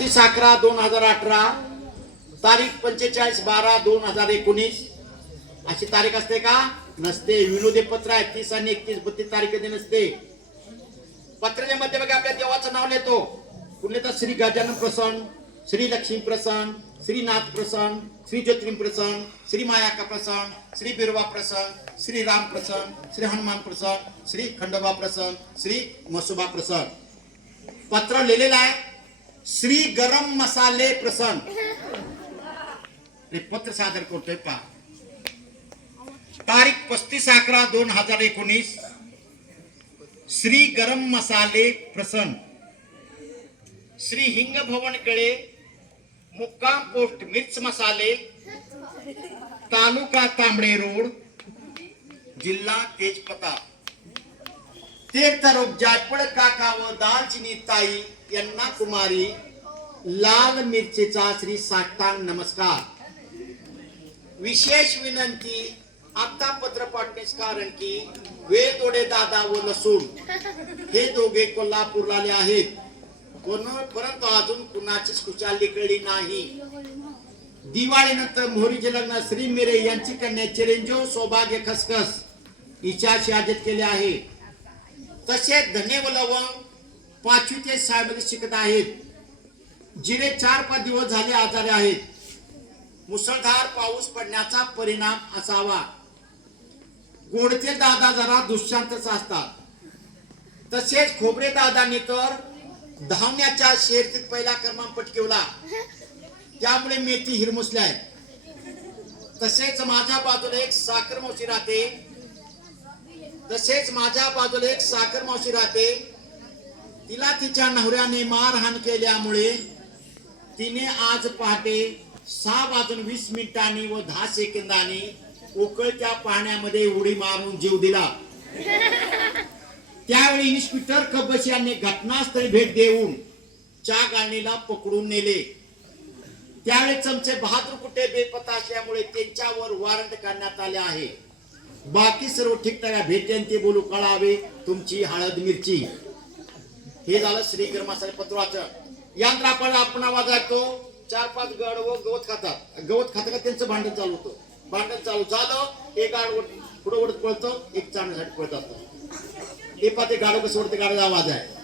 पस्तीस अकरा दोन हजार अठरा तारीख पंचेचाळीस बारा दोन हजार एकोणीस. अशी तारीख असते का? नसते. विनोदी पत्र आहे तीस आणि एकतीस बत्तीस तारीख कधी नसते. पत्राच्या मध्यभागी आपल्या देवाचं नाव लिहितो. तर श्री गजानन प्रसन्न श्री लक्ष्मी प्रसन्न श्रीनाथ प्रसन्न श्री ज्योतिम प्रसन्न श्री मायाका प्रसन्न श्री बिरवा प्रसन्न श्री राम प्रसन्न श्री हनुमान प्रसन्न श्री खंडोबा प्रसन्न श्री मसोबा प्रसन्न. पत्र लिहिलेलं आहे. श्री गरम मसाले प्रसन्न. पत्र सादर करतोय पा तारीख पस्तीस अकरा दोन हजार एकोणीस. श्री गरम मसाले प्रसन्न. श्री हिंग भवनकडे मुक्काम पोस्ट मिर्च मसाले तालुका तांबडे रोड जिल्हा तेजपता तीर्थरूप जायफळ काका व दालचिनी ताई यांना कुमारी लाल मिरचीचा श्री साष्टांग नमस्कार. विशेष विनंती आता पत्र पाठवण्यास कारण की वेदोडे दादा व लसूण. हे दोघे कोल्हापूरला आले आहेत. कोण परंतु अजून कुणाचीच खुशाली कळली नाही. दिवाळीनंतर मोहरीचे लग्न श्री मिरे यांची कन्या चिरंजीव सौभाग्य खसखस हिच्याशी आजत केले आहे. तसेच धने व लवंग पाचवी ते सहामध्ये शिकत आहेत. जिने चार पाच दिवस झाले आजारी आहेत. मुसळधार पाऊस पडण्याचा परिणाम असावा. गोडचे दादा जरा दुष्शांतच असतात. तसेच खोबरे दादांनी तर धावण्याच्या शर्यतीत पहिला क्रमांक पटकवला. त्यामुळे मेथी हिरमुसल्या आहेत. तसेच माझ्या बाजूला एक साखर मावशी राहते. तसेच माझ्या बाजूला एक साखर मावशी राहते. तिला तिच्या नवऱ्याने मारहाण केल्यामुळे तिने आज पहाटे सहा वाजून वीस मिनिटांनी व दहा सेकंदांनी उकळत्या पाण्यामध्ये उडी मारून जीव दिला. त्यावेळी इन्स्पेक्टर कब्बश यांनी घटनास्थळी भेट देऊन च्या गाळणीला पकडून नेले. त्यावेळी चमचे बहादूर कुठे बेपत्ता असल्यामुळे त्यांच्यावर वॉरंट करण्यात आले आहे. बाकी सर्व ठिकठाक भेटेन ते बोलू कळावे तुमची हळद मिरची. हे झालं श्रीकर मसाले पत्राचं. यंत्र आपण आपण आवाज ऐकतो चार पाच गड व गवत खातात. गवत खातं का त्यांचं भांडण चालू होतं. भांडण चालू झालं एक गाड पुढं ओढत पळतो एक चांगल्यासाठी पळत असतो. हे पाहते गाडो कसं ओढते गाड्याचा आवाज आहे.